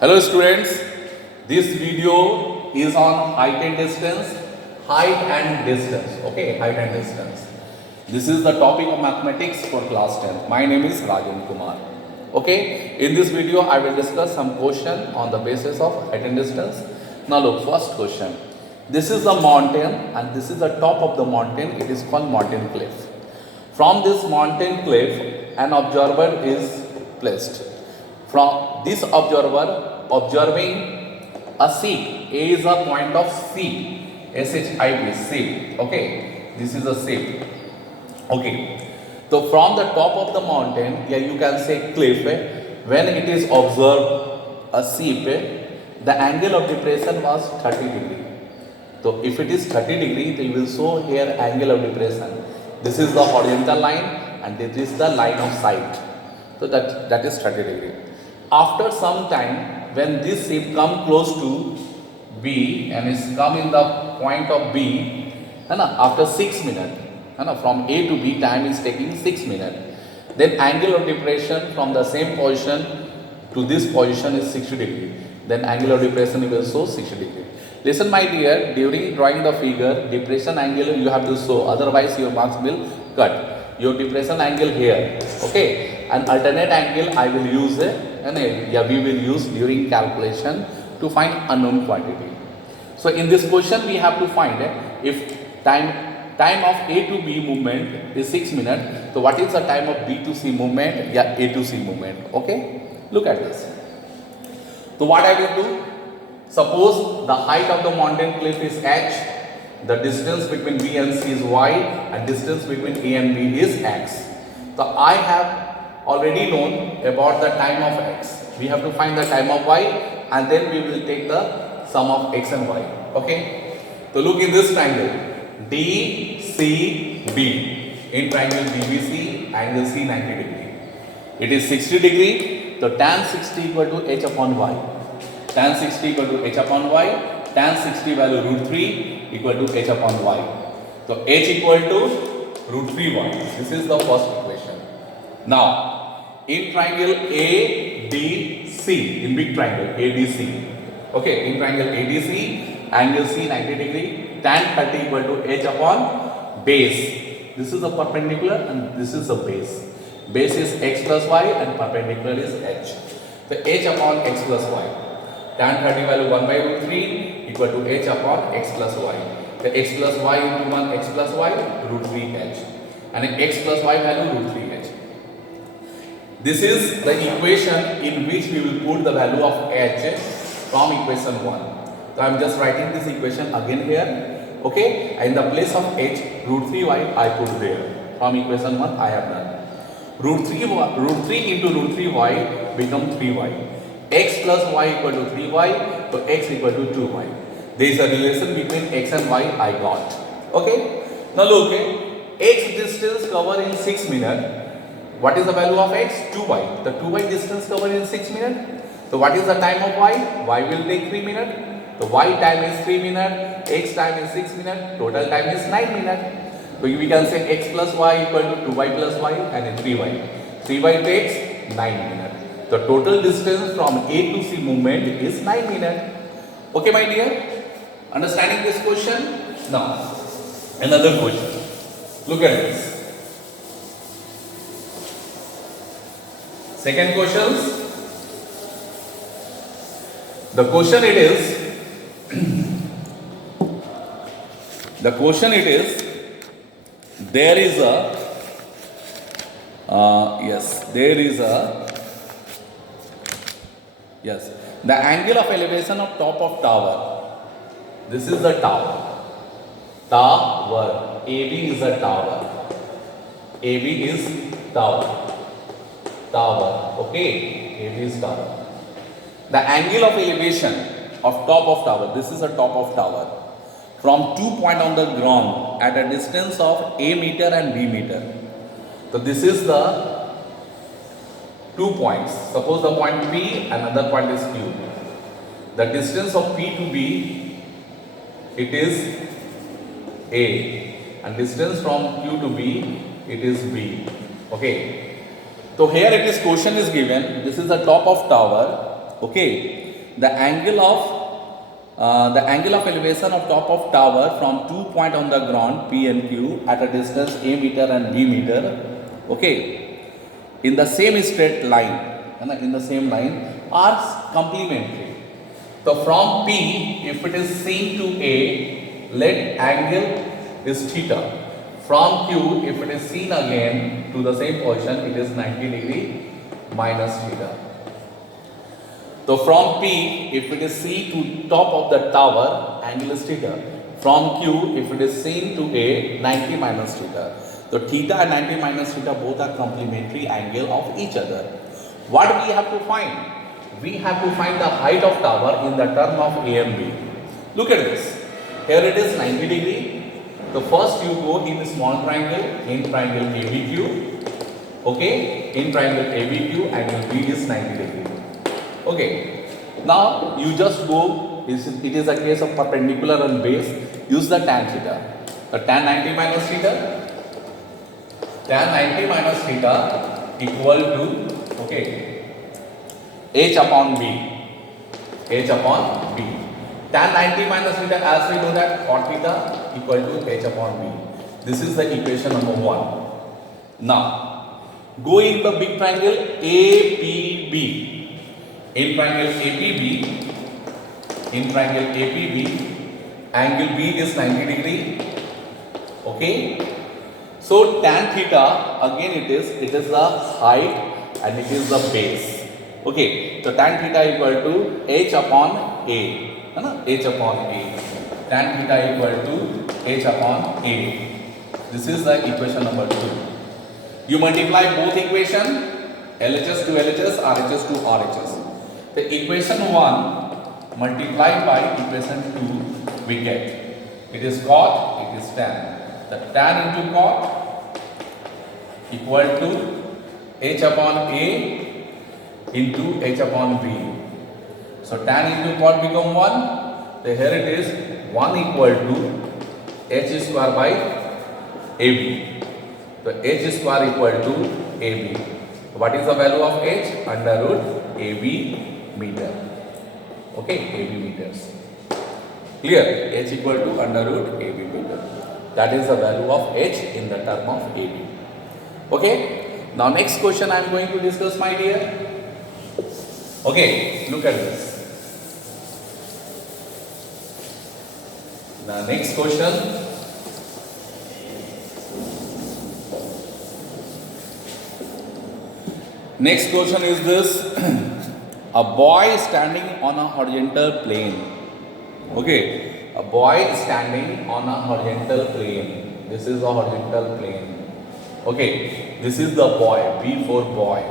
Hello students, this video is on height and distance, okay, height and distance. This is the topic of mathematics for class 10th. My name is Rajan Kumar. Okay, in this video I will discuss some question on the basis of height and distance. Now look, first question. This is the mountain and this is the top of the mountain. It is called mountain cliff. From this mountain cliff, an observer is placed. From this observer observing a shape, A is a point of shape, S-H-I-P, shape, okay, this is a shape, okay. So from the top of the mountain, here you can say cliff, when it is observed a shape, the angle of depression was 30 degree. So if it is 30 degree, then you will show here angle of depression. This is the horizontal line and this is the line of sight. So that is 30 degree. After some time, when this shape come close to B and is come in the point of B, and after 6 minutes, from A to B time is taking 6 minutes. Then angle of depression from the same position to this position is 60 degree. Then angle of depression will show 60 degree. Listen my dear, during drawing the figure, depression angle you have to show, otherwise your marks will cut. Your depression angle here, okay, and alternate angle I will use we will use during calculation to find unknown quantity. So in this question we have to find if time of A to B movement is 6 minutes, so what is the time of B to C movement, A to C movement, okay. Look at this. So what I will do, suppose the height of the mountain cliff is h, the distance between B and C is y, and distance between A and B is x. So I have already known about the time of x. We have to find the time of y and then we will take the sum of x and y. Okay. So look in this triangle DCB. In triangle DBC, angle C 90 degree. It is 60 degree. So tan 60 equal to h upon y. Tan 60 equal to h upon y. Tan 60 value root 3 equal to h upon y. So h equal to root 3y. This is the first equation. Now, in triangle ADC, in big triangle ADC, okay, in triangle ADC, angle C 90 degree, tan 30 equal to h upon base. This is a perpendicular and this is a base. Base is x plus y and perpendicular is h. So h upon x plus y. Tan 30 value 1 by root 3 equal to h upon x plus y. The x plus y into 1 x plus y root 3 h. And x plus y value root 3 h. This is the equation in which we will put the value of h from equation 1. So I am just writing this equation again here. Okay, in the place of h, root 3y I put there. From equation 1 I have done. Root 3 into root 3y become 3y. X plus y equal to 3y, so x equal to 2y. There is a relation between x and y I got. Okay, now look, x distance covered in 6 minutes. What is the value of x? 2y. The 2y distance covered in 6 minutes. So what is the time of y? Y will take 3 minutes. The y time is 3 minutes. X time is 6 minutes. Total time is 9 minutes. So we can say x plus y equal to 2y plus y and 3y. 3y takes 9 minutes. The total distance from A to C movement is 9 minutes. Okay my dear? Understanding this question? Now, another question. Look at this. Second questions. The question it is, there is a, the angle of elevation of top of tower. This is the tower. Tower. AB is a tower. AB is tower. Tower, okay, AB is tower. The angle of elevation of top of tower, this is a top of tower, from 2 points on the ground at a distance of A meter and B meter. So this is the 2 points. Suppose the point P, another point is Q. The distance of P to B, it is A, and distance from Q to B, it is B, okay. So here it is, question is given, this is the top of tower, okay, the angle of elevation of top of tower from 2 point on the ground P and Q at a distance A meter and B meter, okay, in the same straight line, in the same line, are complementary. So from P, if it is seen to A, let angle is theta. From Q, if it is seen again to the same position, it is 90 degree minus theta. So from P, if it is seen to top of the tower, angle is theta. From Q, if it is seen to A, 90 minus theta. So theta and 90 minus theta both are complementary angle of each other. What we have to find? We have to find the height of tower in the term of A and B. Look at this. Here it is 90 degree. So first you go in a small triangle, in triangle ABQ. Okay, in triangle ABQ, angle B is 90 degree. Okay, now you just go, it is a case of perpendicular and base, use the tan theta. The tan 90 minus theta, equal to, okay, H upon B, tan 90 minus theta, as we know that cot theta equal to H upon B. This is the equation number 1. Now, go in the big triangle APB. In triangle APB, angle B is 90 degree. Okay. So tan theta, again it is the height and it is the base. Okay. So tan theta equal to H upon A. H upon A. Tan theta equal to H upon A. This is the equation number 2. You multiply both equation, LHS to LHS, RHS to RHS. The equation 1 multiplied by equation 2 we get. It is cot, it is tan. The tan into cot equal to H upon A into H upon B. So tan into cot become 1. So here it is 1 equal to H square by AB. So H square equal to AB. What is the value of H? Under root AB meter. Okay, AB meters. Clear? H equal to under root AB meter. That is the value of H in the term of AB. Okay. Now next question I am going to discuss, my dear. Okay, look at this. The next question. Next question is this. A boy standing on a horizontal plane. Okay, a boy standing on a horizontal plane. This is a horizontal plane. Okay, this is the boy, B for boy.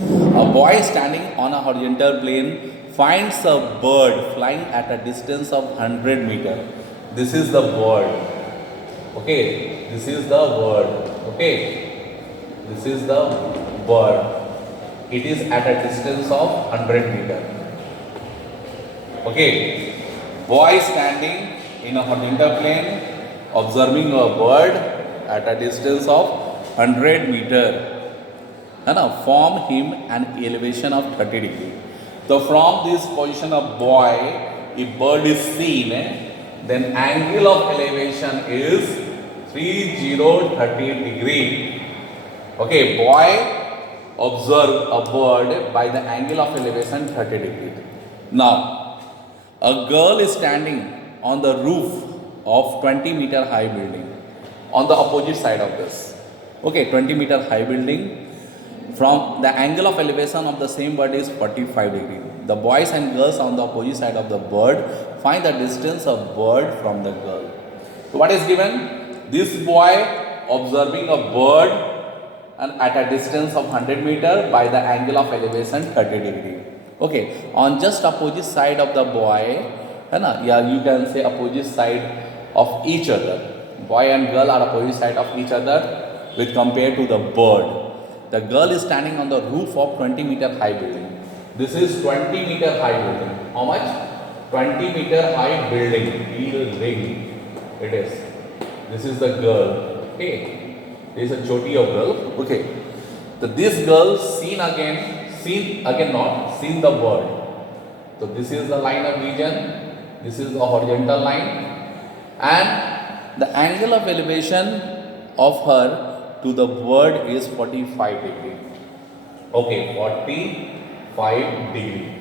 A boy standing on a horizontal plane finds a bird flying at a distance of 100 meter. This is the bird. Okay, this is the bird. Okay, this is the bird. It is at a distance of 100 meter. Okay, boy standing in a horizontal plane observing a bird at a distance of 100 meter. Form him an elevation of 30 degree. So from this position of boy, if bird is seen, then angle of elevation is 30 degree. Okay, boy observe a bird by the angle of elevation 30 degree. Now, a girl is standing on the roof of 20 meter high building on the opposite side of this. Okay, 20 meter high building. From the angle of elevation of the same bird is 45 degree. The boys and girls on the opposite side of the bird find the distance of bird from the girl. So what is given? This boy observing a bird and at a distance of 100 meter by the angle of elevation 30 degree. Okay, on just opposite side of the boy, you can say opposite side of each other. Boy and girl are opposite side of each other with compared to the bird. The girl is standing on the roof of 20 meter high building. This is 20 meter high building. How much? 20 meter high building. Building. It is. This is the girl. Okay. This is a choti of girl. Okay. So this girl seen the bird. So this is the line of region, this is the horizontal line, and the angle of elevation of her to the bird is 45 degree. Okay, 45 degree.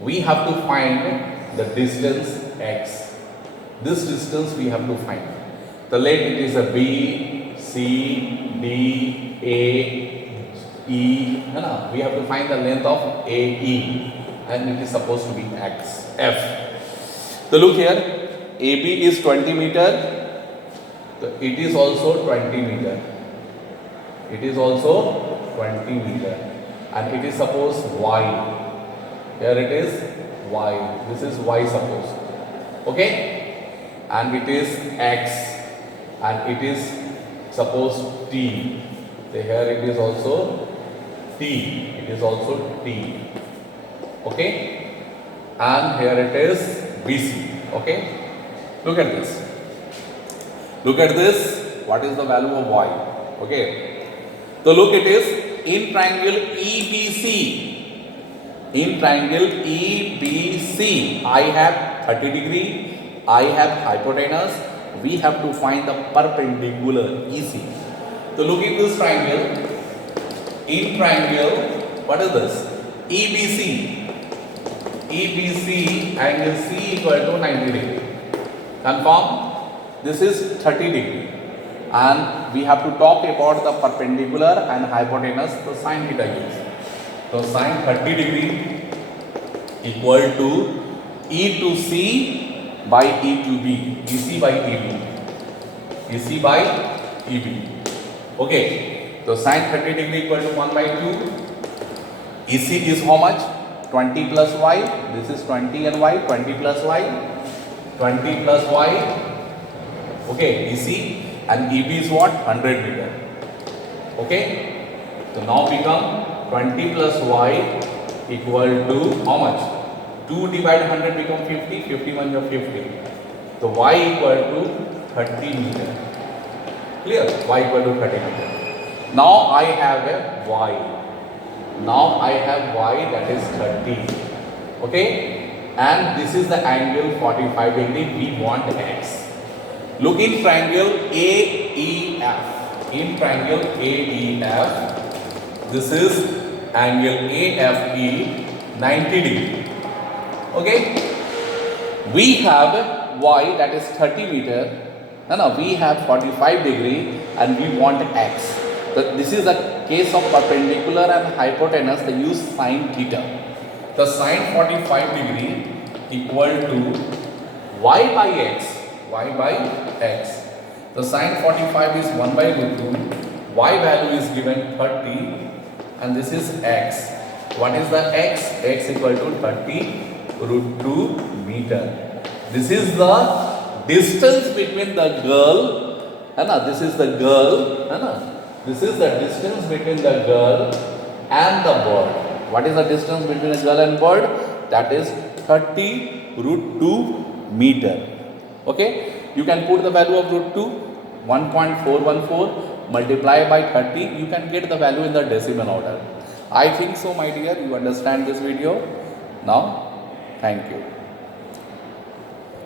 We have to find the distance x. This distance we have to find. The length it is a B, C, D, A, E. No, we have to find the length of AE, and it is supposed to be x, F. So look here, AB is 20 meter. So it is also 20 meter. It is also 20 meter, and it is supposed y. Here it is y. This is y supposed. Okay, and it is x. And it is suppose T. So here it is also T. It is also T. Okay. And here it is BC. Okay. Look at this. Look at this. What is the value of y? Okay. So look, it is in triangle EBC. In triangle EBC, I have 30 degree. I have hypotenuse. We have to find the perpendicular EC. So look at this triangle. In triangle, what is this? EBC. EBC angle C equal to 90 degree. Confirm? This is 30 degree. And we have to talk about the perpendicular and hypotenuse. So sin theta use. So sin 30 degree equal to E to C by E to B, EC by EB, EC by EB. Okay, so sin 30 degree equal to 1 by 2. EC is how much? 20 plus y. This is 20 and y. 20 plus y. 20 plus y. Okay, EC, and EB is what? 100 meter. Okay, so now become 20 plus y equal to how much? 2 divided 100 become 50, 51 is 50. So y equal to 30 meter. Clear? Y equal to 30 meter. Now I have a y. Now I have y, that is 30. Okay? And this is the angle 45 degree. We want x. Look in triangle AEF. In triangle AEF, this is angle AFE 90 degree. Okay, we have y, that is 30 meter. No, we have 45 degree, and we want x. So this is a case of perpendicular and hypotenuse. They use sin theta. The sin 45 degree equal to y by x. Y by x. The sin 45 is 1 by root 2. Y value is given 30, and this is x. What is the x? X equal to 30 root 2 meter. This is the distance between the girl, this is the girl, this is the distance between the girl and the bird. What is the distance between a girl and bird? That is 30 root 2 meter. Okay, you can put the value of root 2, 1.414, multiply by 30, you can get the value in the decimal order. I think so, my dear, you understand this video now. Thank you.